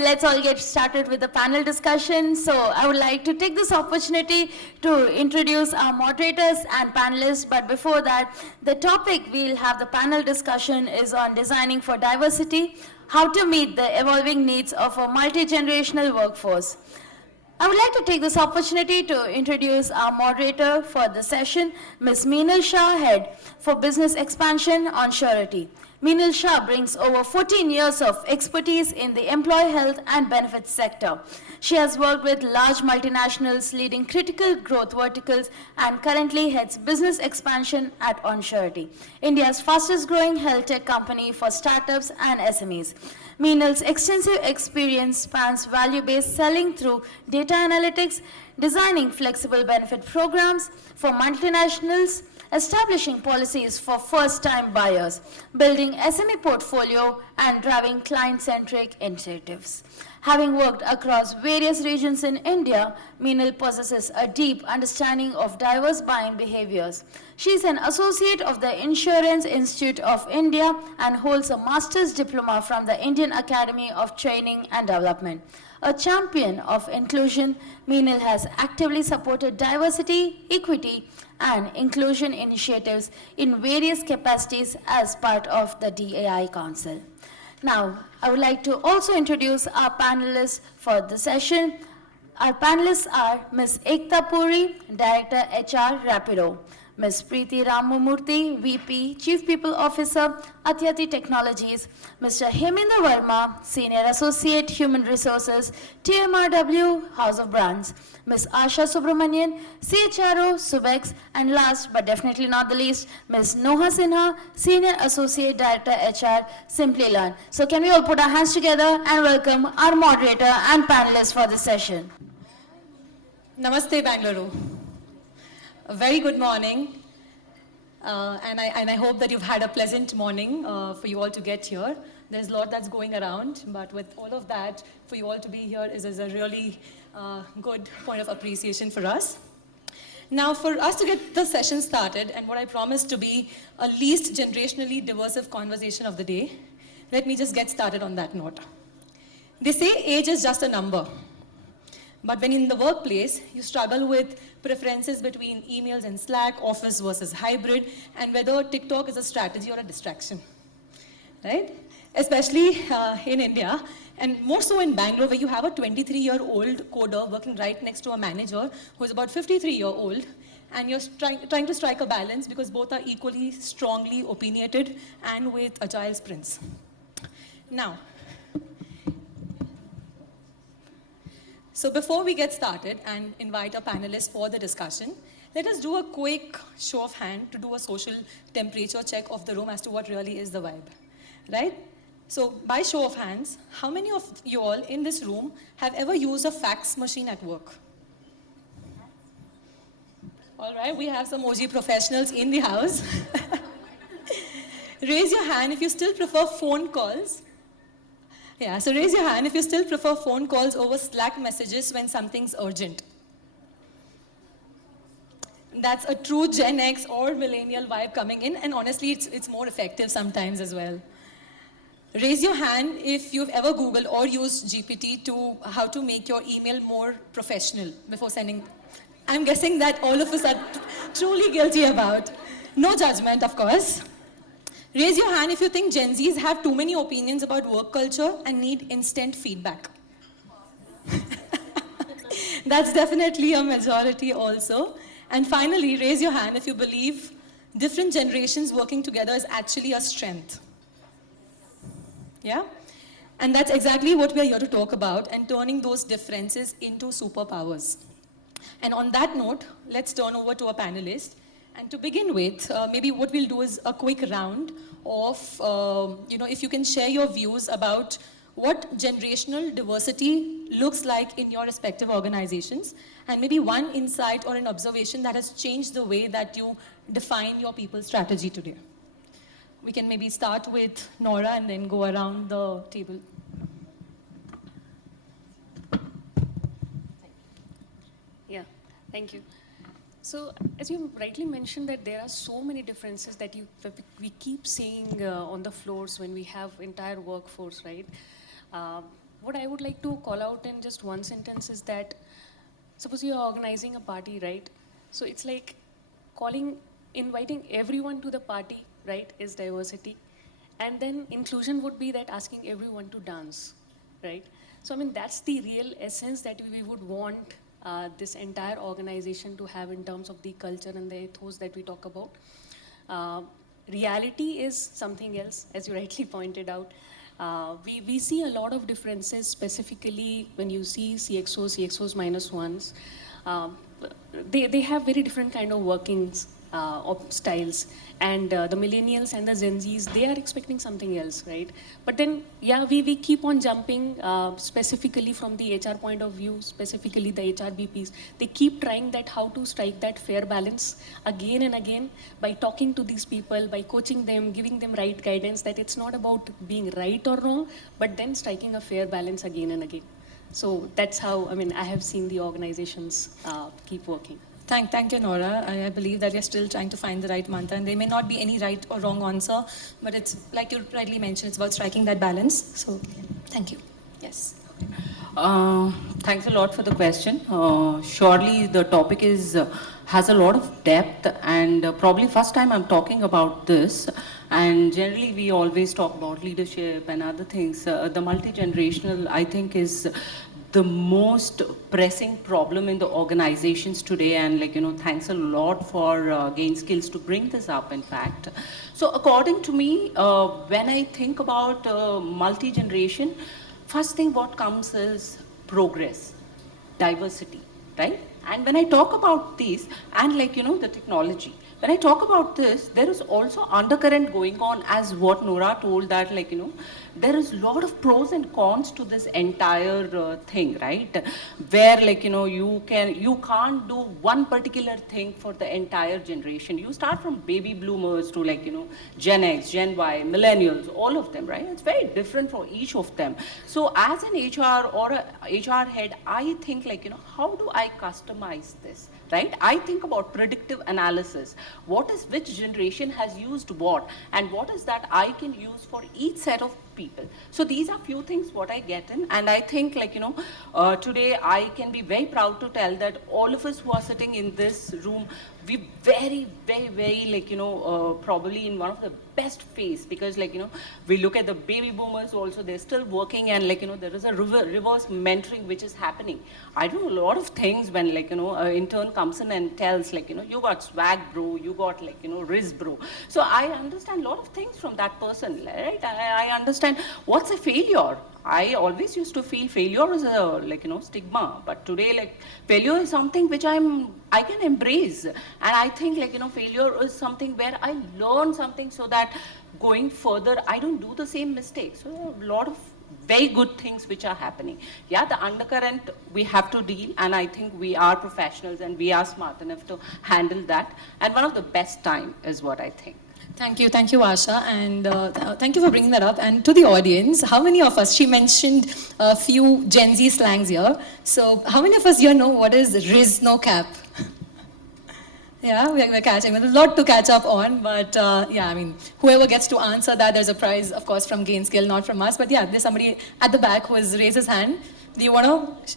let's all get started with the panel discussion. So I would like to take this opportunity to introduce our moderators and panelists. But before that, the topic we'll have the panel discussion is on designing for diversity, how to meet the evolving needs of a multi-generational workforce. I would like to take this opportunity to introduce our moderator for the session, Ms. Meenal Shah, Head for Business Expansion on Surety. Meenal Shah brings over 14 years of expertise in the employee health and benefits sector. She has worked with large multinationals leading critical growth verticals and currently heads business expansion at OnSurety, India's fastest growing health tech company for startups and SMEs. Meenal's extensive experience spans value-based selling through data analytics, designing flexible benefit programs for multinationals, establishing policies for first-time buyers, building SME portfolio, and driving client-centric initiatives. Having worked across various regions in India, Meenal possesses a deep understanding of diverse buying behaviors. She is an associate of the Insurance Institute of India and holds a master's diploma from the Indian Academy of Training and Development. A champion of inclusion, Meenal has actively supported diversity, equity, and inclusion initiatives in various capacities as part of the DAI Council. Now, I would like to also introduce our panelists for the session. Our panelists are Ms. Ekta Puri, Director HR Rapido, Ms. Preeti Ramamurthy, VP, Chief People Officer, Atyati Technologies, Mr. Heminder Verma, Senior Associate Human Resources, TMRW, House of Brands, Ms. Asha Subramanian, CHRO, Subex, and last but definitely not the least, Ms. Noha Sinha, Senior Associate Director HR, Simply Learn. So can we all put our hands together and welcome our moderator and panelists for this session. Namaste, Bangalore. A very good morning, and I hope that you've had a pleasant morning for you all to get here. There's a lot that's going around, but with all of that, for you all to be here is a really good point of appreciation for us. Now, for us to get the session started, and what I promised to be a least generationally diverse conversation of the day, let me just get started on that note. They say age is just a number. But when in the workplace, you struggle with preferences between emails and Slack, office versus hybrid, and whether TikTok is a strategy or a distraction, right? Especially in India, and more so in Bangalore, where you have a 23-year-old coder working right next to a manager who is about 53-year-old, and you're trying to strike a balance because both are equally strongly opinionated and with agile sprints. Now, so before we get started and invite our panelists for the discussion, let us do a quick show of hand to do a social temperature check of the room as to what really is the vibe, right? So by show of hands, how many of you all in this room have ever used a fax machine at work? All right, we have some OG professionals in the house. Raise your hand if you still prefer phone calls. Yeah, so raise your hand if you still prefer phone calls over Slack messages when something's urgent. That's a true Gen X or millennial vibe coming in, and honestly, it's more effective sometimes as well. Raise your hand if you've ever Googled or used GPT to how to make your email more professional before sending. I'm guessing that all of us are truly guilty about. No judgment, of course. Raise your hand if you think Gen Zs have too many opinions about work culture and need instant feedback. That's definitely a majority also. And finally, raise your hand if you believe different generations working together is actually a strength. Yeah? And that's exactly what we're here to talk about, and turning those differences into superpowers. And on that note, let's turn over to our panelists. And to begin with, maybe what we'll do is a quick round of, if you can share your views about what generational diversity looks like in your respective organizations, and maybe one insight or an observation that has changed the way that you define your people strategy today. We can maybe start with Nora and then go around the table. Yeah, thank you. So, as you rightly mentioned, that there are so many differences that we keep seeing on the floors when we have entire workforce, right? what I would like to call out in just one sentence is that suppose you are organizing a party, right? So it's like inviting everyone to the party, right, is diversity. And then inclusion would be that asking everyone to dance, right? So I mean, that's the real essence that we would want this entire organization to have in terms of the culture and the ethos that we talk about. Uh, Reality is something else, as you rightly pointed out. We see a lot of differences, specifically when you see CXOs minus ones. Um, they have very different kind of workings of styles, and the millennials and the Gen Zs, they are expecting something else, right? But then, yeah, we keep on jumping, specifically from the HR point of view, specifically the HRBPs. They keep trying that how to strike that fair balance again and again by talking to these people, by coaching them, giving them right guidance, that it's not about being right or wrong, but then striking a fair balance again and again. So that's how, I mean, I have seen the organizations keep working. Thank you, Nora. I believe that we're still trying to find the right mantra, and there may not be any right or wrong answer, but it's like you rightly mentioned, it's about striking that balance. So, thank you. Yes. Thanks a lot for the question. Surely the topic has a lot of depth, and probably first time I'm talking about this. And generally we always talk about leadership and other things. The multi-generational, I think, is the most pressing problem in the organizations today, and thanks a lot for Gain Skills to bring this up, in fact. So according to me, when I think about multi-generation, first thing what comes is progress, diversity, right? And when I talk about these, and the technology, when I talk about this, there is also undercurrent going on, as what Nora told, that there is a lot of pros and cons to this entire thing, right? Where you can't do one particular thing for the entire generation. You start from baby bloomers to Gen X, Gen Y, millennials, all of them, right? It's very different for each of them. So as an HR or a HR head, I think how do I customize this? Right? I think about predictive analysis. Which generation has used what, and what is that I can use for each set of people. So these are few things what I get in, and I think today I can be very proud to tell that all of us who are sitting in this room, we very probably in one of the best phase, because we look at the baby boomers also, they're still working, and there is a reverse mentoring which is happening. I do a lot of things when an intern comes in and tells you got swag bro, you got riz bro. So I understand a lot of things from that person, right? I understand what's a failure. I always used to feel failure is a stigma, but today failure is something which I can embrace, and I think failure is something where I learn something so that going further I don't do the same mistakes. So a lot of very good things which are happening. Yeah, the undercurrent we have to deal, and I think we are professionals and we are smart enough to handle that. And one of the best time is what I think. Thank you, Asha, and thank you for bringing that up. And to the audience, how many of us, she mentioned a few Gen Z slangs here, so how many of us here know what is Riz no cap? Yeah, we're catching. There's a lot to catch up on, but yeah, I mean, whoever gets to answer that, there's a prize, of course, from Gain Skill, not from us. But yeah, there's somebody at the back who has raised his hand. Do you want to?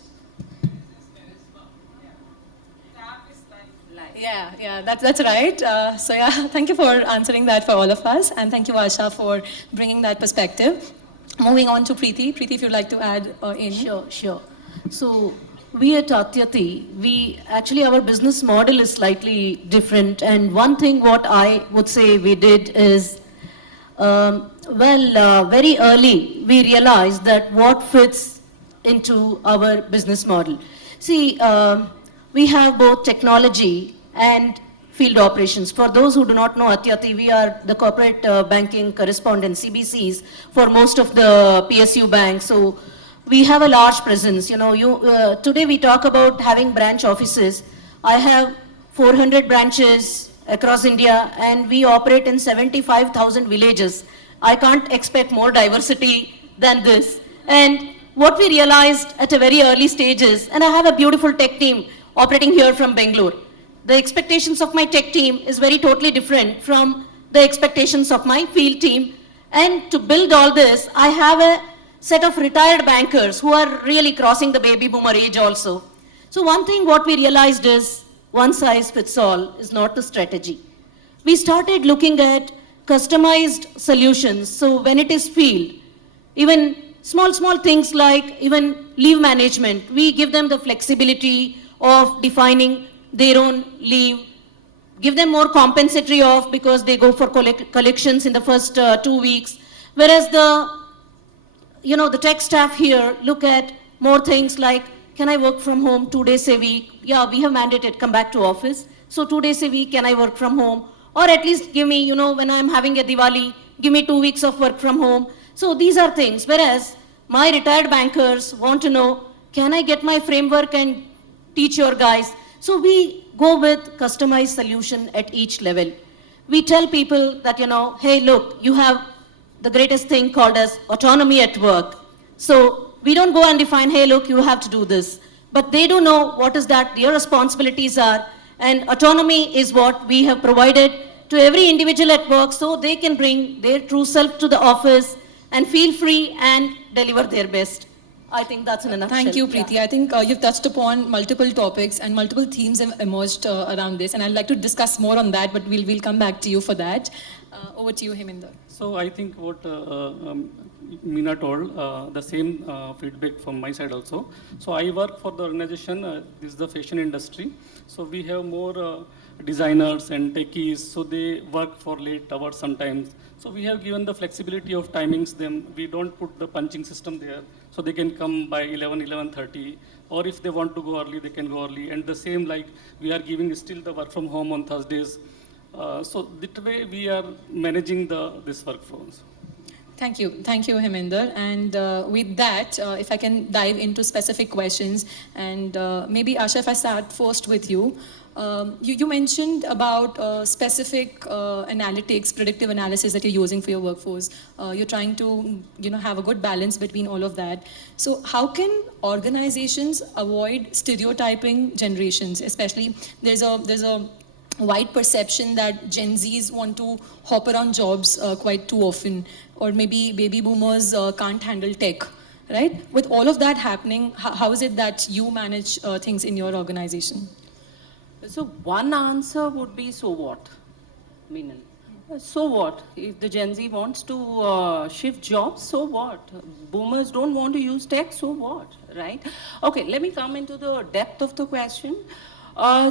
Yeah, that's right. So yeah, thank you for answering that for all of us, and thank you, Asha, for bringing that perspective. Moving on to Preeti. Preeti, if you'd like to add in. Sure. So we at Atyati, our business model is slightly different, and one thing what I would say we did is, very early we realized that what fits into our business model. See, we have both technology and field operations. For those who do not know Atyati, we are the corporate banking correspondent, CBCs, for most of the PSU banks. So we have a large presence. Today we talk about having branch offices. I have 400 branches across India, and we operate in 75,000 villages. I can't expect more diversity than this. And what we realized at a very early stages, and I have a beautiful tech team operating here from Bangalore. The expectations of my tech team is very totally different from the expectations of my field team. And to build all this, I have a set of retired bankers who are really crossing the baby boomer age also. So one thing what we realized is one size fits all is not the strategy. We started looking at customized solutions. So when it is field, even small things like even leave management, we give them the flexibility of defining their own leave, give them more compensatory off because they go for collections in the first 2 weeks. Whereas the tech staff here look at more things like, can I work from home 2 days a week? Yeah, we have mandated come back to office. So 2 days a week, can I work from home? Or at least give me, when I'm having a Diwali, give me 2 weeks of work from home. So these are things. Whereas my retired bankers want to know, can I get my framework and teach your guys? So we go with customized solution at each level. We tell people that, hey, look, you have the greatest thing called as autonomy at work. So we don't go and define, hey, look, you have to do this. But they do know what is that their responsibilities are. And autonomy is what we have provided to every individual at work so they can bring their true self to the office and feel free and deliver their best. I think that's in a nutshell. Thank you, Preeti. Yeah. I think you've touched upon multiple topics and multiple themes have emerged around this. And I'd like to discuss more on that, but we'll come back to you for that. Over to you, Heminder. So I think what Meena told, the same feedback from my side also. So I work for the organization, this is the fashion industry. So we have more designers and techies, so they work for late hours sometimes. So we have given the flexibility of timings them. We don't put the punching system there, so they can come by 11:30, or if they want to go early, they can go early. And the same like we are giving still the work from home on Thursdays. So that way we are managing this workflows. Thank you, Heminder. And with that, if I can dive into specific questions, and maybe Asha, if I start first with you. You mentioned about specific analytics, predictive analysis that you're using for your workforce. You're trying to, have a good balance between all of that. So how can organizations avoid stereotyping generations? Especially, there's a wide perception that Gen Zs want to hop around jobs quite too often, or maybe baby boomers can't handle tech, right? With all of that happening, how is it that you manage things in your organization? So one answer would be, so what? Meenal. So what? If the Gen Z wants to shift jobs, so what? Boomers don't want to use tech, so what? Right? Okay, let me come into the depth of the question.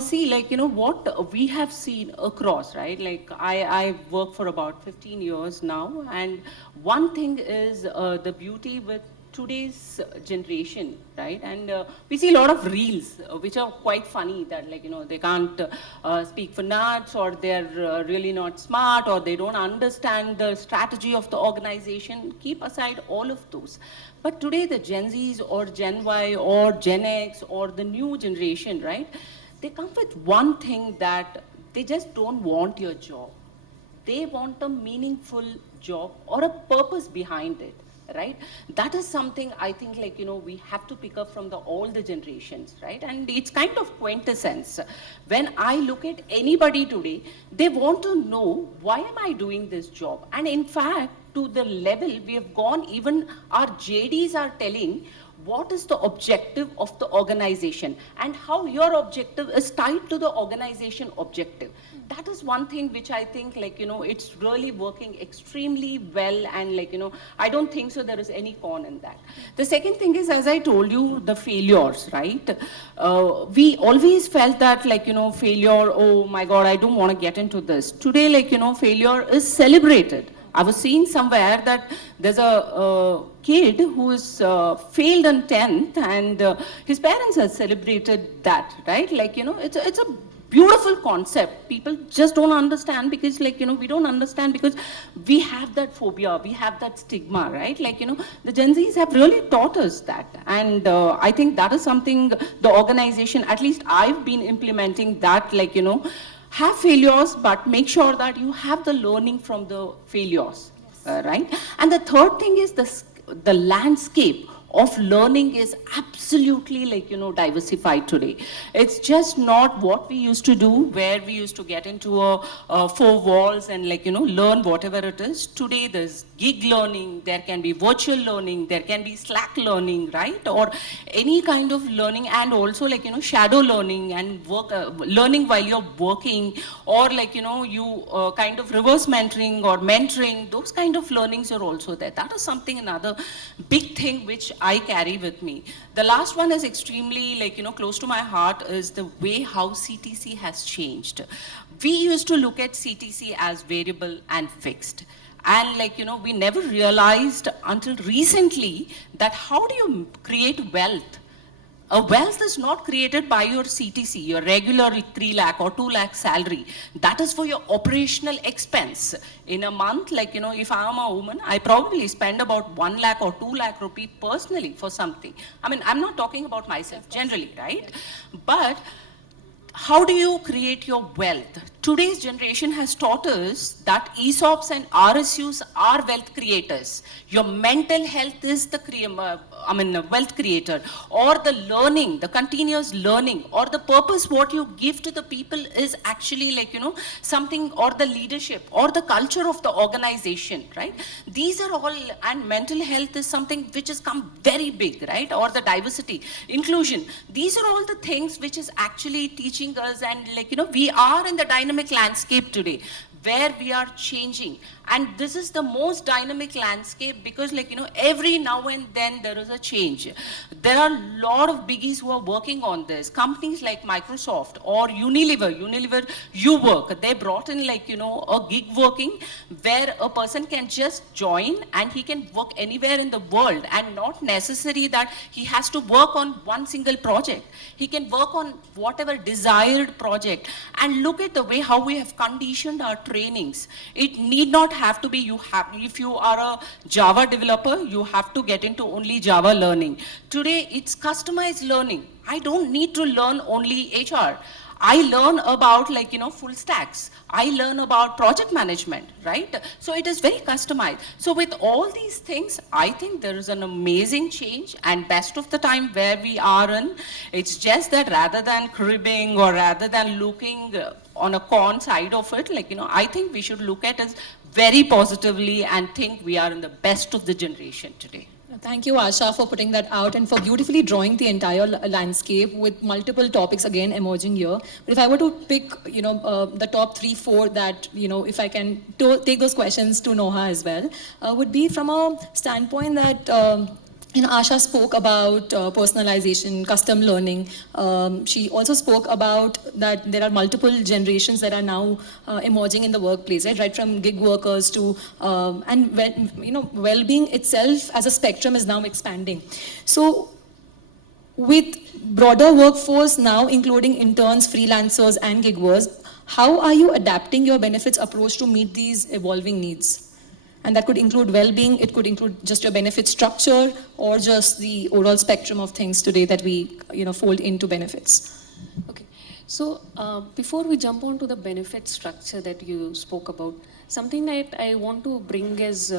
See, what we have seen across, right? Like I work for about 15 years now, and one thing is the beauty with today's generation, right? And we see a lot of reels, which are quite funny that they can't speak for nuts, or they're really not smart, or they don't understand the strategy of the organization. Keep aside all of those. But today the Gen Zs or Gen Y or Gen X or the new generation, right? They come with one thing, that they just don't want your job. They want a meaningful job or a purpose behind it, right? That is something I think we have to pick up from all the generations, right? And it's kind of quintessence. When I look at anybody today, they want to know, why am I doing this job? And in fact, to the level we have gone, even our JDs are telling what is the objective of the organization and how your objective is tied to the organization objective. That is one thing which I think it's really working extremely well, and I don't think so there is any con in that. The second thing is, as I told you, the failures, right? We always felt that failure, oh my God, I don't want to get into this. Today failure is celebrated. I was seeing somewhere that there's a kid who is failed in 10th, and his parents have celebrated that, right? It's a beautiful concept. People just don't understand because we don't understand because we have that phobia, we have that stigma, right? The Gen Zs have really taught us that. And I think that is something the organization, at least I've been implementing that, have failures, but make sure that you have the learning from the failures, right? And the third thing is the landscape of learning is absolutely like, you know, diversified today. It's just not what we used to do, where we used to get into four walls and like, you know, learn whatever it is. Today there's gig learning, there can be virtual learning, there can be Slack learning, right? Or any kind of learning, and also like, you know, shadow learning and work, learning while you're working, or like, you know, you kind of reverse mentoring or mentoring, those kind of learnings are also there. That is something, another big thing which I carry with me. The last one is extremely like, you know, close to my heart, is the way how CTC has changed. We used to look at CTC as variable and fixed. And like, you know, we never realized until recently that how do you create wealth? A wealth is not created by your CTC, your regular 3 lakh or 2 lakh salary. That is for your operational expense. In a month, like, you know, if I am a woman, I probably spend about 1 lakh or 2 lakh rupee personally for something. I mean, I'm not talking about myself generally, right? But how do you create your wealth? Today's generation has taught us that ESOPs and RSUs are wealth creators. Your mental health is the wealth creator, or the learning, the continuous learning, or the purpose what you give to the people is actually like, you know, something, or the leadership, or the culture of the organization, right? These are all, and mental health is something which has come very big, right? Or the diversity, inclusion. These are all the things which is actually teaching us, and like, you know, we are in the dynamic landscape today where we are changing, and this is the most dynamic landscape because like, you know, every now and then there is a change. There are a lot of biggies who are working on this. Companies like Microsoft or Unilever you work, they brought in like, you know, a gig working where a person can just join and he can work anywhere in the world, and not necessary that he has to work on one single project. He can work on whatever desired project. And look at the way how we have conditioned our trainings. It need not have to be if you are a Java developer, you have to get into only Java learning. Today it's customized learning. I don't need to learn only HR. I learn about like, you know, full stacks. I learn about project management, right? So it is very customized. So with all these things, I think there is an amazing change, and best of the time where we are in, it's just that rather than cribbing or rather than looking on a con side of it, like, you know, I think we should look at it very positively and think we are in the best of the generation today. Thank you, Asha, for putting that out and for beautifully drawing the entire landscape with multiple topics again emerging here. But if I were to pick, you know, the top 3, 4 that, you know, if I can take those questions to Noha as well, would be from a standpoint that, you know, Asha spoke about personalization, custom learning. She also spoke about that there are multiple generations that are now emerging in the workplace, right from gig workers to, and when, you know, well-being itself as a spectrum is now expanding. So with broader workforce now, including interns, freelancers, and gig workers, how are you adapting your benefits approach to meet these evolving needs? And that could include well-being, it could include just your benefit structure, or just the overall spectrum of things today that we, you know, fold into benefits. Okay. So before we jump on to the benefit structure that you spoke about, something that I want to bring is,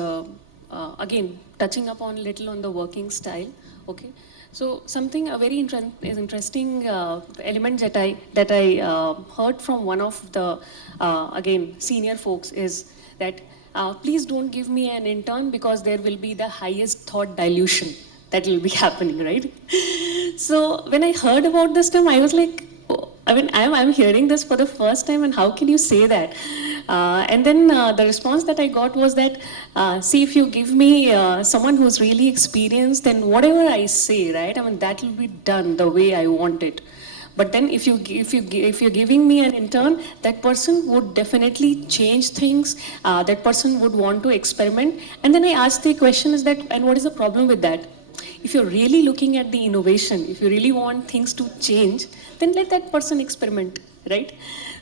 again, touching upon a little on the working style. Okay. So something, a very interesting element that I heard from one of the, again, senior folks is that please don't give me an intern because there will be the highest thought dilution that will be happening, right? So when I heard about this term, I was like, oh, I mean, I'm hearing this for the first time, and how can you say that? And then the response that I got was that, see, if you give me someone who's really experienced, then whatever I say, right, I mean, that will be done the way I want it. But then if you're giving me an intern, that person would definitely change things. That person would want to experiment. And then I asked the question is that, and what is the problem with that? If you're really looking at the innovation, if you really want things to change, then let that person experiment, right?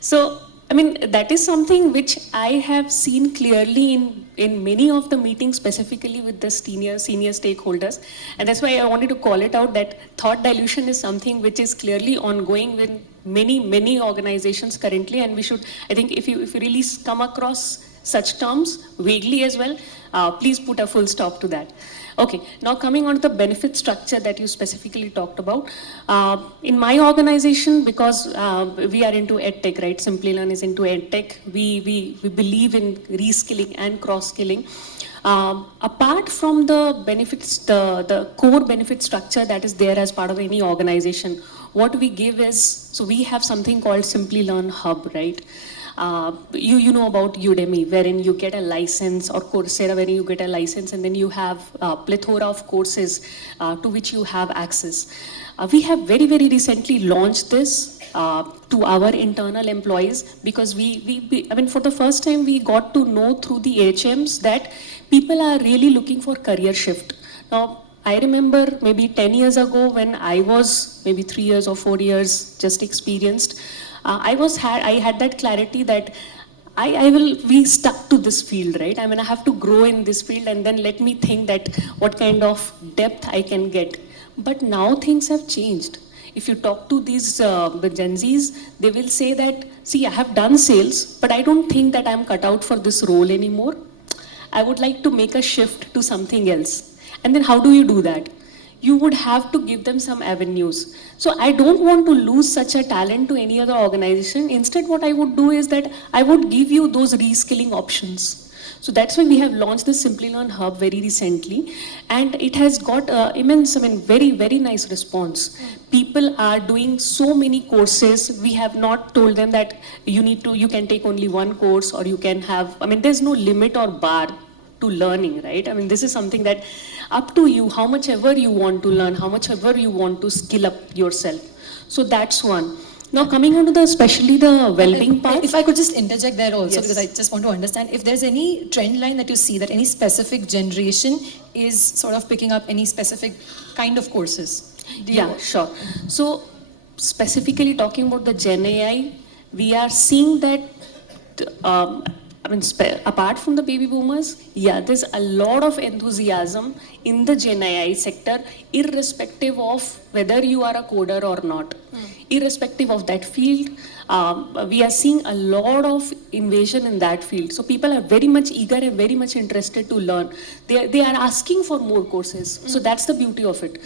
So, I mean, that is something which I have seen clearly in many of the meetings, specifically with the senior stakeholders. And that's why I wanted to call it out that thought dilution is something which is clearly ongoing with many organizations currently. And we should, I think if you really come across such terms vaguely as well. Please put a full stop to that. Okay, now coming on to the benefit structure that you specifically talked about. In my organization, because we are into EdTech, right? Simplilearn is into EdTech. We believe in reskilling and cross-skilling. Apart from the benefits, the core benefit structure that is there as part of any organization, what we give is, so we have something called Simplilearn Hub, right? You know about Udemy, wherein you get a license, or Coursera, wherein you get a license, and then you have a plethora of courses to which you have access. We have very, very recently launched this to our internal employees, because I mean, for the first time, we got to know through the HMs that people are really looking for career shift. Now, I remember maybe 10 years ago when I was maybe 3 years or 4 years just experienced, I had that clarity that I will be stuck to this field, right? I mean, I have to grow in this field, and then let me think that what kind of depth I can get. But now things have changed. If you talk to these the Gen Zs, they will say that, see, I have done sales, but I don't think that I'm cut out for this role anymore. I would like to make a shift to something else. And then how do you do that? You would have to give them some avenues. So I don't want to lose such a talent to any other organization. Instead, what I would do is that I would give you those reskilling options. So that's why we have launched the Simplilearn Hub very recently, and it has got immense, I mean, very, very nice response. People are doing so many courses. We have not told them that you can take only one course, or you can have, I mean, there's no limit or bar to learning, right? I mean, this is something that up to you, how much ever you want to learn, how much ever you want to skill up yourself. So that's one. Now coming on to especially the well-being part. If I could just interject there also, Yes. because I just want to understand if there's any trend line that you see that any specific generation is sort of picking up any specific kind of courses. Yeah, sure. So specifically talking about the Gen AI, we are seeing that, I mean, apart from the baby boomers, yeah, there's a lot of enthusiasm in the Gen AI sector, irrespective of whether you are a coder or not. Irrespective of that field, we are seeing a lot of invasion in that field. So people are very much eager and very much interested to learn. They are asking for more courses. So that's the beauty of it.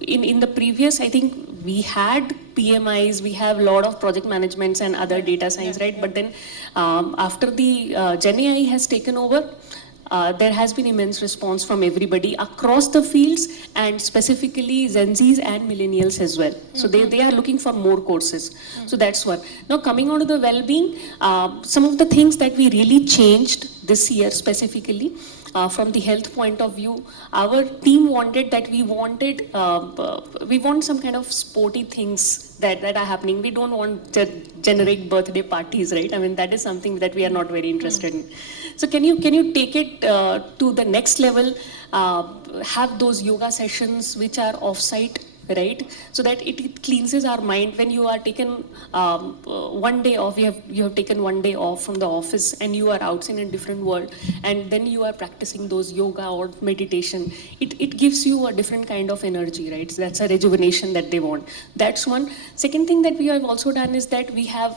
In the previous, I think we had PMIs, we have a lot of project managements and other data science, right? But then after the Gen AI has taken over, there has been immense response from everybody across the fields, and specifically Gen Zs and millennials as well. So they are looking for more courses. So that's one. Now coming on to the well-being, some of the things that we really changed this year specifically, from the health point of view, our team wanted that we want some kind of sporty things that are happening. We don't want generic birthday parties, right? I mean, that is something that we are not very interested in. So can you take it to the next level, have those yoga sessions which are off-site, right? So that it cleanses our mind. When you are taken 1 day off, you have taken 1 day off from the office, and you are outside in a different world, and then you are practicing those yoga or meditation. It gives you a different kind of energy, right? So that's a rejuvenation that they want. That's one. Second thing that we have also done is that we have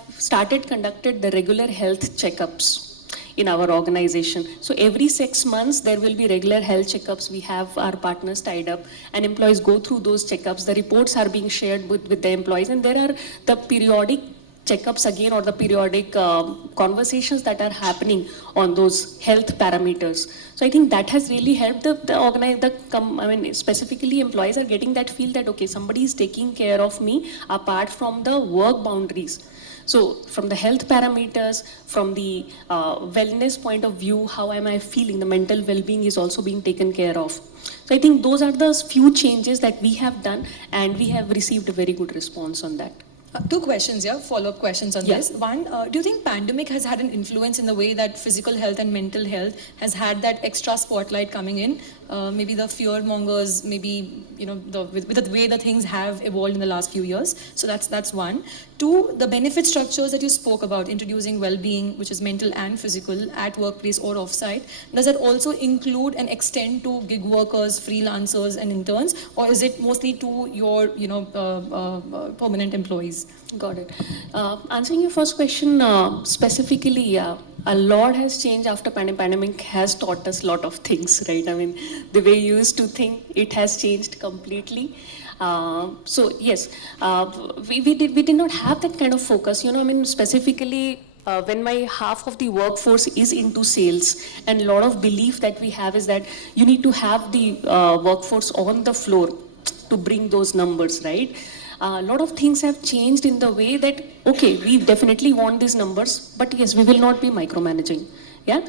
conducted the regular health checkups in our organization. So every 6 months, there will be regular health checkups. We have our partners tied up, and employees go through those checkups. The reports are being shared with the employees, and there are the periodic checkups again, or the periodic conversations that are happening on those health parameters. So I think that has really helped specifically employees are getting that feel that, okay, somebody is taking care of me apart from the work boundaries. So from the health parameters, from the wellness point of view, how am I feeling? The mental well-being is also being taken care of. So I think those are the few changes that we have done, and we have received a very good response on that. Two questions here, follow-up questions on Yeah. this. One, do you think pandemic has had an influence in the way that physical health and mental health has had that extra spotlight coming in? Maybe the fear mongers, maybe, with the way that things have evolved in the last few years. So that's one. Two, the benefit structures that you spoke about, introducing well-being, which is mental and physical, at workplace or off-site. Does that also include and extend to gig workers, freelancers, and interns, or is it mostly to your, permanent employees? Got it. Answering your first question specifically, a lot has changed after pandemic has taught us a lot of things, right? I mean, the way you used to think, it has changed completely. So yes, we did not have that kind of focus, you know, I mean, specifically when my half of the workforce is into sales, and a lot of belief that we have is that you need to have the workforce on the floor to bring those numbers, right? A lot of things have changed in the way that, okay, we definitely want these numbers, but yes, we will not be micromanaging. Yeah,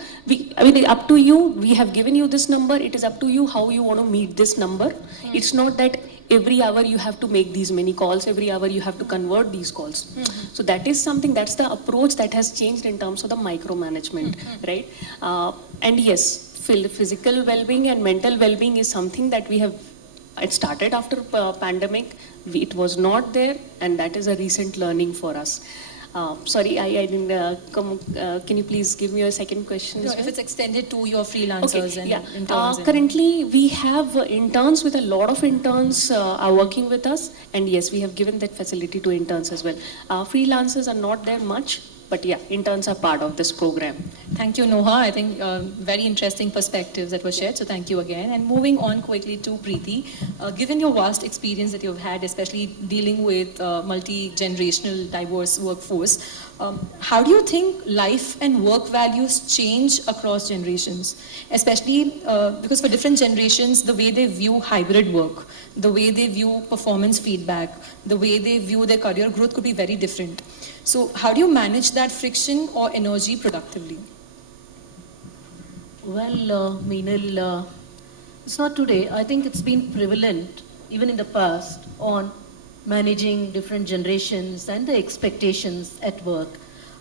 I mean, up to you. We have given you this number. It is up to you how you want to meet this number. It's not that every hour you have to make these many calls. Every hour you have to convert these calls. So that is something. That's the approach that has changed in terms of the micromanagement, right? And yes, physical well-being and mental well-being is something that we have. It started after pandemic. It was not there, and that is a recent learning for us. Sorry, I didn't come. Can you please give me a second question? No, as if well? it's extended to your freelancers and Yeah. interns. Currently, we have interns. With a lot of interns are working with us, and yes, we have given that facility to interns as well. Freelancers are not there much, but yeah, interns are part of this program. Thank you, Noha. I think very interesting perspectives that were shared. So thank you again. And moving on quickly to Preeti, given your vast experience that you've had, especially dealing with multi-generational diverse workforce, how do you think life and work values change across generations? Especially because for different generations, the way they view hybrid work, the way they view performance feedback, the way they view their career growth could be very different. So how do you manage that friction or energy productively? Well, Meenal, it's not today. I think it's been prevalent, even in the past, on managing different generations and the expectations at work.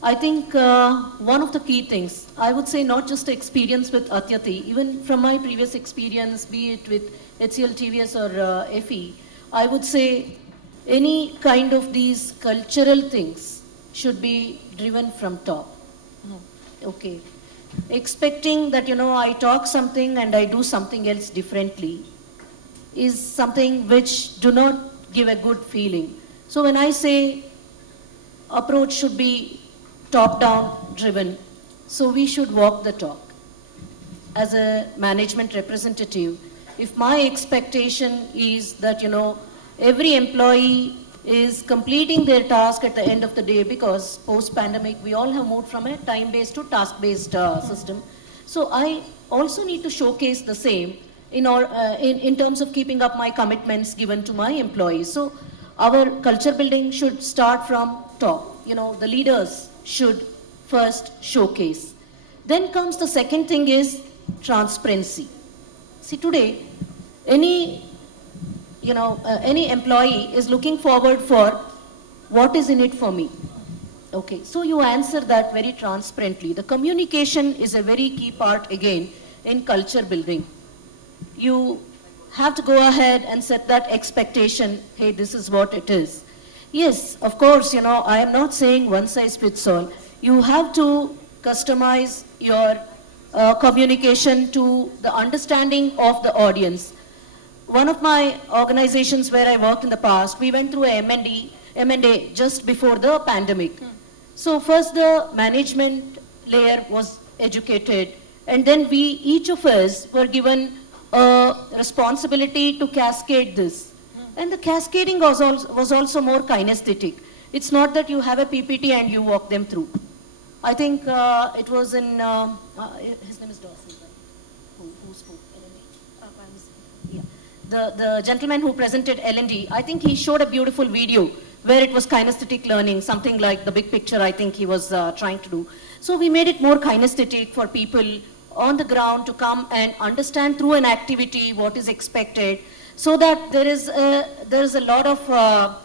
I think one of the key things, I would say not just the experience with Atyati, even from my previous experience, be it with HCL TVS or FE, I would say any kind of these cultural things should be driven from top. Okay. Expecting that, I talk something and I do something else differently is something which do not give a good feeling. So when I say approach should be top-down driven, so we should walk the talk. As a management representative, if my expectation is that, every employee is completing their task at the end of the day, because post-pandemic we all have moved from a time-based to task-based system. So I also need to showcase the same in terms of keeping up my commitments given to my employees. So our culture building should start from top. The leaders should first showcase. Then comes the second thing is transparency. See, today, any employee is looking forward for what is in it for me. Okay, so you answer that very transparently. The communication is a very key part again in culture building. You have to go ahead and set that expectation, hey, this is what it is. Yes, of course, I am not saying one size fits all. You have to customize your communication to the understanding of the audience. One of my organizations where I worked in the past, we went through a M&A just before the pandemic. So first the management layer was educated, and then each of us were given a responsibility to cascade this. And the cascading was also more kinesthetic. It's not that you have a PPT and you walk them through. I think it was in, his name is Dawson, who spoke, yeah. The gentleman who presented L&D, I think he showed a beautiful video where it was kinesthetic learning, something like the big picture I think he was trying to do. So we made it more kinesthetic for people on the ground to come and understand through an activity what is expected, so that there is a lot of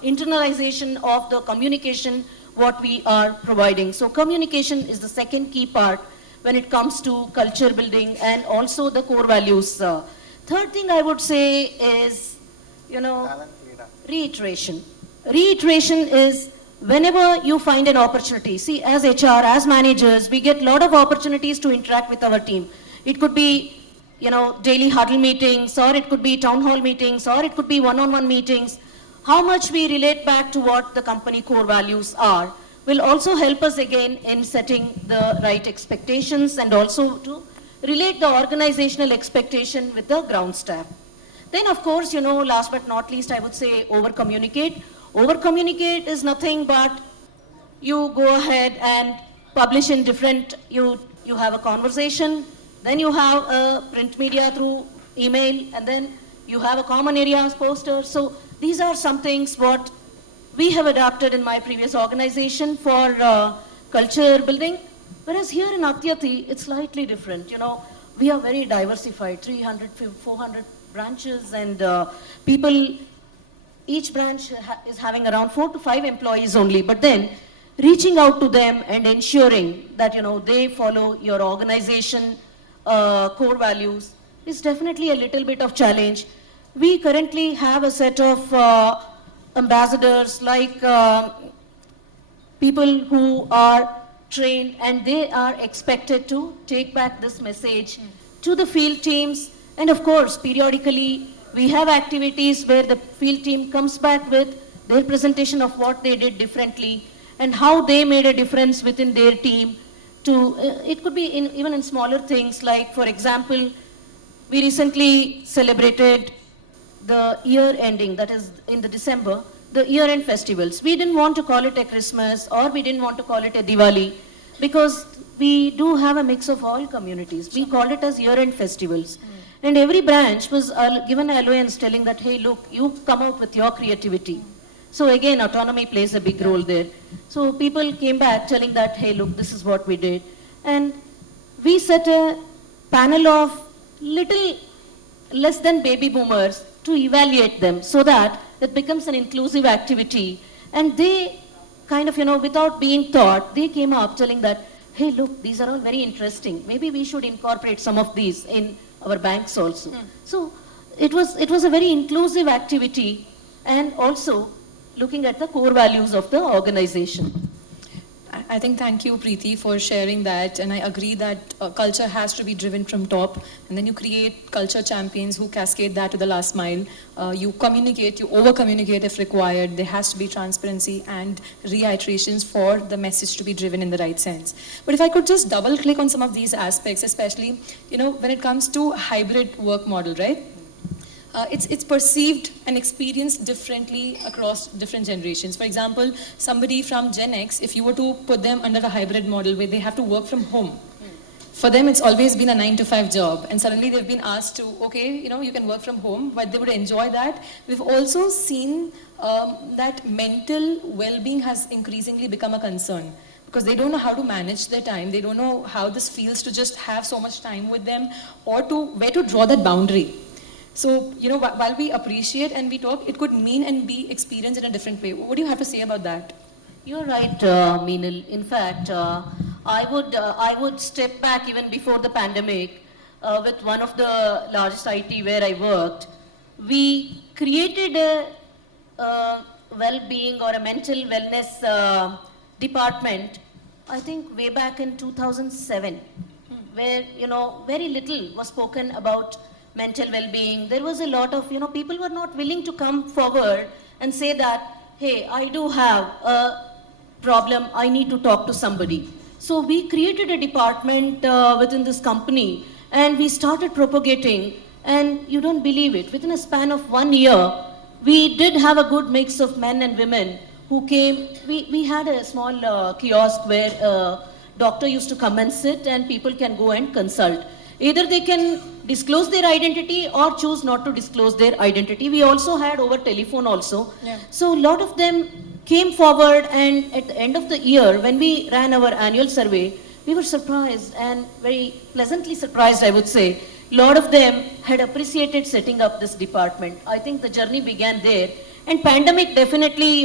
internalization of the communication what we are providing. So communication is the second key part when it comes to culture building and also the core values. Third thing I would say is, reiteration. Reiteration is whenever you find an opportunity. See, as HR, as managers, we get a lot of opportunities to interact with our team. It could be, daily huddle meetings, or it could be town hall meetings, or it could be one-on-one meetings. How much we relate back to what the company core values are. will also help us again in setting the right expectations and also to relate the organizational expectation with the ground staff. Then of course, last but not least, I would say over-communicate. Over-communicate is nothing but you go ahead and publish in different, you have a conversation, then you have a print media through email, and then you have a common areas poster. So these are some things what we have adapted in my previous organization for culture building. Whereas here in Atyati, it's slightly different. We are very diversified, 300, 400 branches, and people, each branch is having around 4 to 5 employees only. But then reaching out to them and ensuring that, they follow your organization core values is definitely a little bit of challenge. We currently have a set of ambassadors like people who are trained, and they are expected to take back this message to the field teams. And of course, periodically, we have activities where the field team comes back with their presentation of what they did differently and how they made a difference within their team. It could be even in smaller things, like, for example, we recently celebrated the year ending, that is in the December, the year-end festivals. We didn't want to call it a Christmas, or we didn't want to call it a Diwali, because we do have a mix of all communities. We called it as year-end festivals. And every branch was given allowance telling that, hey, look, you come out with your creativity. So again, autonomy plays a big role there. So people came back telling that, hey, look, this is what we did. And we set a panel of little less than baby boomers to evaluate them so that it becomes an inclusive activity. And they kind of, without being taught, they came up telling that, hey, look, these are all very interesting. Maybe we should incorporate some of these in our banks also. So it was a very inclusive activity, and also looking at the core values of the organization. I think thank you, Preeti, for sharing that. And I agree that culture has to be driven from top. And then you create culture champions who cascade that to the last mile. You communicate, you over-communicate if required. There has to be transparency and reiterations for the message to be driven in the right sense. But if I could just double click on some of these aspects, especially, when it comes to hybrid work model, right? It's perceived and experienced differently across different generations. For example, somebody from Gen X, if you were to put them under a hybrid model where they have to work from home, for them it's always been a 9-to-5 job, and suddenly they've been asked to, okay, you can work from home, but they would enjoy that. We've also seen that mental well-being has increasingly become a concern, because they don't know how to manage their time. They don't know how this feels to just have so much time with them, or where to draw that boundary. So, while we appreciate and we talk, it could mean and be experienced in a different way. What do you have to say about that? You're right, Meenal. In fact, I would step back even before the pandemic with one of the largest IT where I worked. We created a well-being or a mental wellness department, I think way back in 2007, where, very little was spoken about mental well-being. There was a lot of, people were not willing to come forward and say that, hey, I do have a problem, I need to talk to somebody. So we created a department within this company, and we started propagating, and you don't believe it, within a span of 1 year, we did have a good mix of men and women who came. We had a small kiosk where a doctor used to come and sit, and people can go and consult. Either they can disclose their identity or choose not to disclose their identity. We also had over telephone also. Yeah. So a lot of them came forward, and at the end of the year, when we ran our annual survey, we were surprised, and very pleasantly surprised, I would say. A lot of them had appreciated setting up this department. I think the journey began there. And pandemic definitely,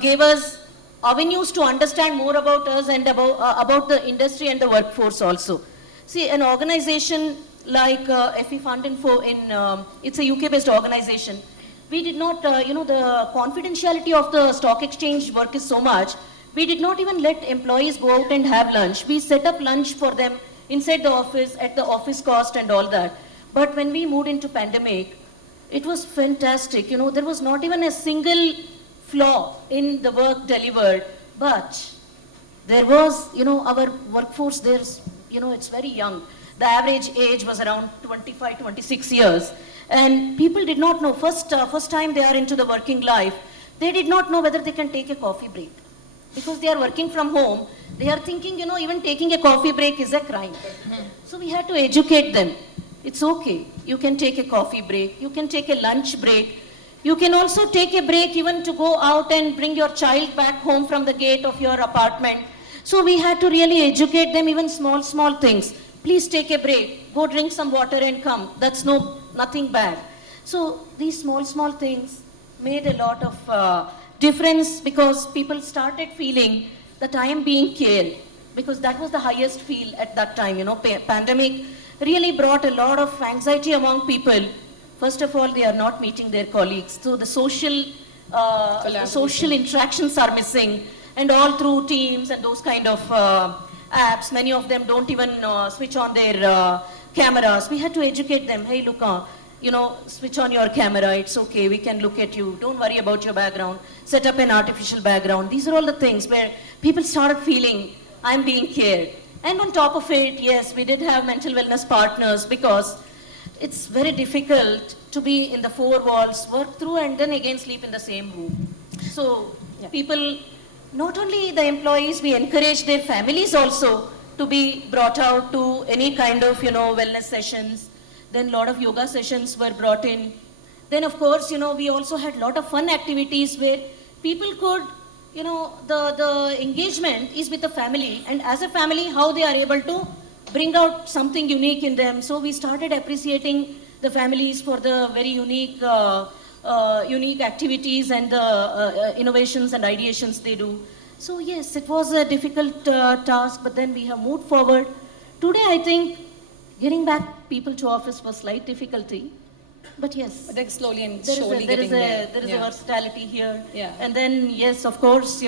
gave us avenues to understand more about us and about the industry and the workforce also. See, an organization like FE Fund Info, it's a UK-based organization. We did not, the confidentiality of the stock exchange work is so much, we did not even let employees go out and have lunch. We set up lunch for them inside the office, at the office cost and all that. But when we moved into pandemic, it was fantastic. There was not even a single flaw in the work delivered, But there was, our workforce, it's very young. The average age was around 25, 26 years. And people did not know, first time they are into the working life, they did not know whether they can take a coffee break. Because they are working from home, they are thinking, even taking a coffee break is a crime. So we had to educate them. It's okay. You can take a coffee break. You can take a lunch break. You can also take a break even to go out and bring your child back home from the gate of your apartment. So we had to really educate them, even small things. Please take a break. Go drink some water and come. That's nothing bad. So these small things made a lot of difference, because people started feeling that I am being cared, because that was the highest feel at that time. Pandemic really brought a lot of anxiety among people. First of all, they are not meeting their colleagues, so the social interactions are missing, and all through Teams and those kind of apps. Many of them don't even switch on their cameras. We had to educate them. Hey, look, switch on your camera. It's okay. We can look at you. Don't worry about your background. Set up an artificial background. These are all the things where people started feeling I'm being cared. And on top of it, yes, we did have mental wellness partners, because it's very difficult to be in the four walls, work through, and then again sleep in the same room. So people, not only the employees, we encourage their families also to be brought out to any kind of, wellness sessions. Then a lot of yoga sessions were brought in. Then of course, we also had a lot of fun activities where people could, the engagement is with the family, and as a family, how they are able to bring out something unique in them. So we started appreciating the families for the very unique activities and the innovations and ideations they do. So yes, it was a difficult task, but then we have moved forward. Today, I think getting back people to office was slight difficulty, but yes. But they're slowly and There surely is getting there. a versatility here. Yeah. And then, yes, of course,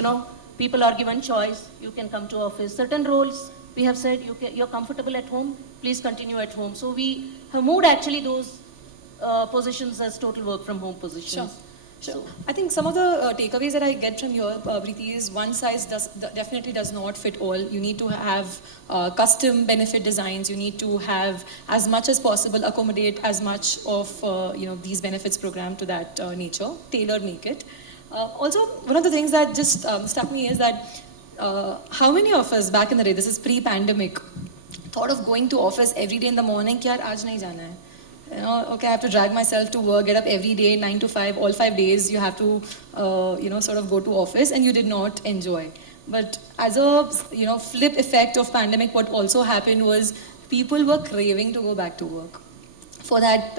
people are given choice. You can come to office. Certain roles, we have said, you're comfortable at home, please continue at home. So we have moved actually those positions as total work from home positions. Sure. I think some of the takeaways that I get from here, Preeti, is one size definitely does not fit all. You need to have custom benefit designs. You need to have, as much as possible, accommodate as much of these benefits program to that nature, tailor make it. Also, one of the things that just struck me is that how many of us back in the day, this is pre-pandemic, thought of going to office every day in the morning, कि यार आज नहीं जाना है. Okay, I have to drag myself to work, get up every day, 9 to 5, all 5 days you have to, sort of go to office, and you did not enjoy. But as a, flip effect of pandemic, what also happened was people were craving to go back to work. For that,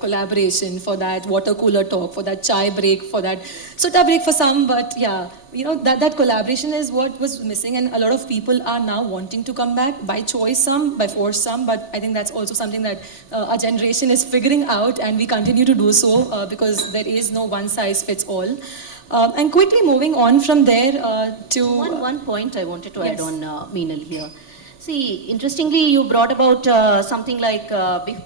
collaboration, for that water cooler talk, for that chai break, for that sutta break for some, but yeah, that collaboration is what was missing, and a lot of people are now wanting to come back, by choice some, by force some, but I think that's also something that our generation is figuring out, and we continue to do so because there is no one size fits all. And quickly moving on from there to... One point I wanted to Yes. add on, Meenal here. See, interestingly, you brought about something like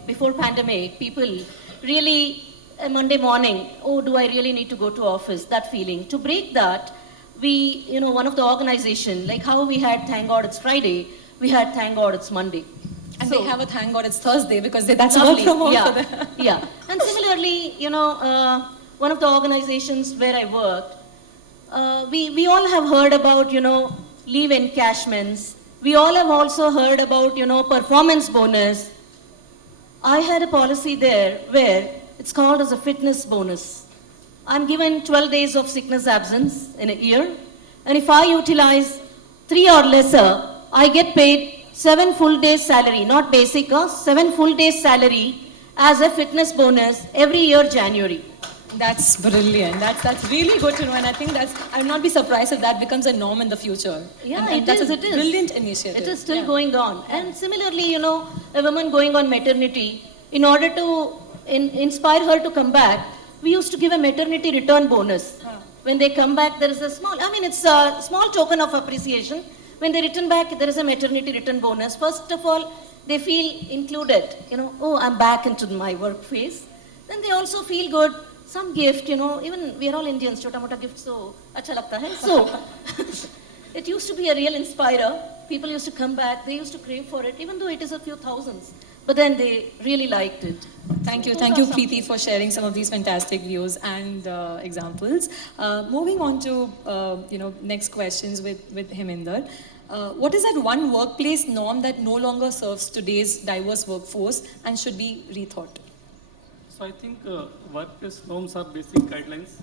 before pandemic, people really, Monday morning, oh, do I really need to go to office? That feeling. To break that, we, one of the organization, like how we had Thank God It's Friday, we had Thank God It's Monday. And So- they have a thank God it's Thursday, because that's Lovely. work from home Yeah, for them. yeah. And similarly, one of the organizations where I worked, we all have heard about, leave encashments. We all have also heard about, performance bonus. I had a policy there where it's called as a fitness bonus. I'm given 12 days of sickness absence in a year, and if I utilize 3 or lesser, I get paid 7 full days salary, not basic cost, 7 full days salary as a fitness bonus every year January. That's brilliant. That's really good to know, and I think I would not be surprised if that becomes a norm in the future. Yeah, and it that's is, a it is. brilliant initiative. It is still Yeah. going on. And similarly, a woman going on maternity, in order to inspire her to come back, we used to give a maternity return bonus. When they come back, there is a small, it's a small token of appreciation. When they return back, there is a maternity return bonus. First of all, they feel included, oh, I'm back into my work phase. Then they also feel good some gift, even we are all Indians, chota mota gift, so acha lagta hai. So it used to be a real inspirer. People used to come back, they used to crave for it, even though it is a few thousands. But then they really liked it. Thank you, Those thank are you, some Preeti, things. for sharing some of these fantastic views and examples. Moving on to next questions with Heminder. What is that one workplace norm that no longer serves today's diverse workforce and should be rethought? So I think workplace norms are basic guidelines.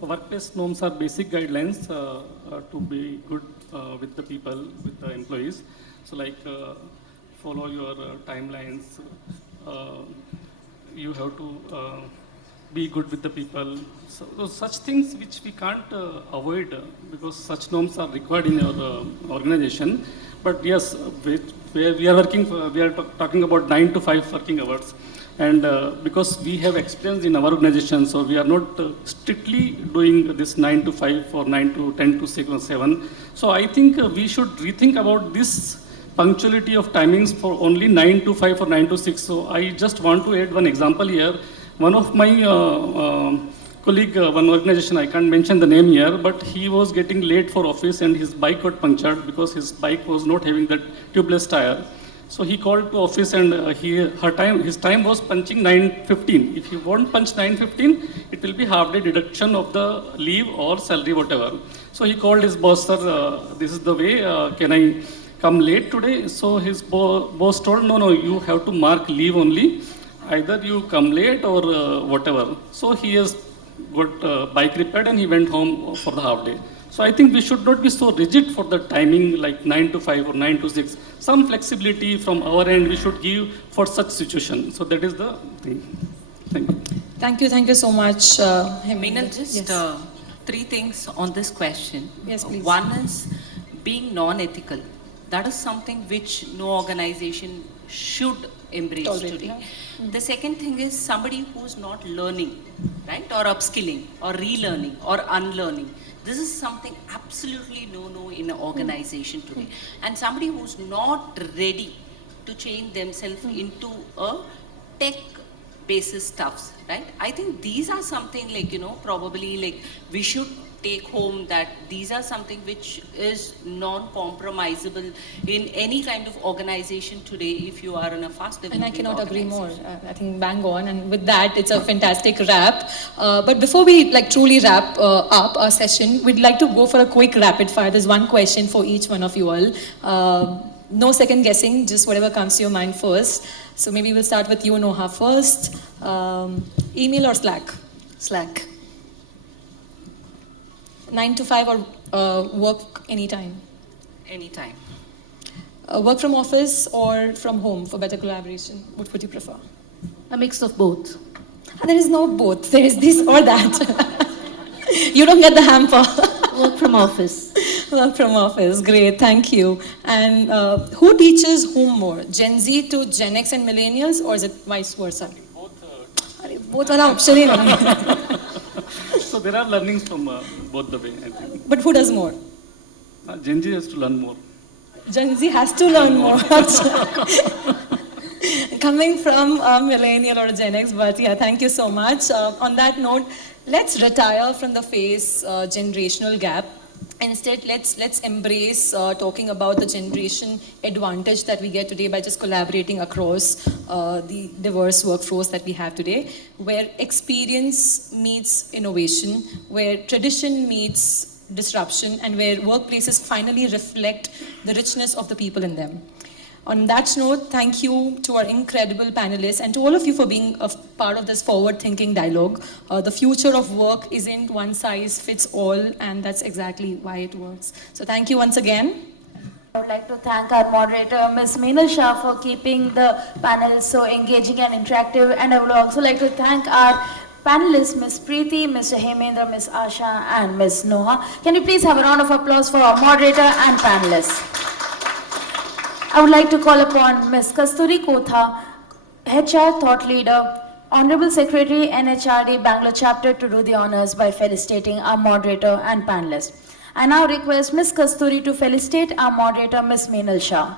Workplace norms are basic guidelines to be good with the people, with the employees. So like follow your timelines. You have to be good with the people. So such things which we can't avoid because such norms are required in your organization. But yes, we are working. We are talking about 9 to 5 working hours. And because we have experience in our organization, so we are not strictly doing this 9 to 5 or 9 to 10 to 6 or 7. So I think we should rethink about this punctuality of timings for only 9 to 5 or 9 to 6. So I just want to add one example here. One of my colleague, one organization, I can't mention the name here, but he was getting late for office and his bike got punctured because his bike was not having that tubeless tire. So he called to office and his time was punching 9:15. If you won't punch 9:15, it will be half day deduction of the leave or salary, whatever. So he called his boss, sir, this is the way, can I come late today? So his boss told, no, you have to mark leave only. Either you come late or whatever. So he has got bike repaired and he went home for the half day. So I think we should not be so rigid for the timing like 9 to 5 or 9 to 6. Some flexibility from our end we should give for such situation. So that is the thing. Thank you. Thank you so much, Heminder. Meenal, just Yes. 3 things on this question. Yes, please. One is being non-ethical. That is something which no organization should embrace Tolerate, today. yeah. The second thing is somebody who's not learning, right, or upskilling, or relearning, or unlearning. This is something absolutely no in an organization today. And somebody who's not ready to change themselves into a tech basis stuffs, right? I think these are something like, probably like we should take home that these are something which is non-compromisable in any kind of organization today if you are in a fast developing And I cannot agree more. organization. I think bang on. And with that, it's a fantastic wrap. But before we truly wrap up our session, we'd like to go for a quick rapid fire. There's one question for each one of you all. No second guessing, just whatever comes to your mind first. So maybe we'll start with you, Noha, first. Email or Slack? Slack. 9 to 5 or work anytime? Anytime. Work from office or from home for better collaboration? What would you prefer? A mix of both. There is no both. There is this or that. You don't get the hamper. Work from office. Work from office. Great. Thank you. And who teaches whom more? Gen Z to Gen X and millennials, or is it vice versa? Both wala option hi nahi. So there are learnings from both the way, I think. But who does more? Gen Z has to learn more. Gen Z has to learn more. Coming from a millennial or a Gen X, but yeah, thank you so much. On that note, let's retire from the phase generational gap. Instead, let's embrace talking about the generation advantage that we get today by just collaborating across the diverse workforce that we have today, where experience meets innovation, where tradition meets disruption, and where workplaces finally reflect the richness of the people in them. On that note, thank you to our incredible panelists and to all of you for being a part of this forward-thinking dialogue. The future of work isn't one size fits all, and that's exactly why it works. So thank you once again. I would like to thank our moderator, Ms. Meenal Shah, for keeping the panel so engaging and interactive. And I would also like to thank our panelists, Ms. Preeti, Mr. Hemendra, Ms. Asha, and Ms. Noha. Can you please have a round of applause for our moderator and panelists? I would like to call upon Ms. Kasturi Kotha, HR Thought Leader, Honorable Secretary, NHRD Bangalore Chapter, to do the honors by felicitating our moderator and panelists. I now request Ms. Kasturi to felicitate our moderator, Ms. Meenal Shah.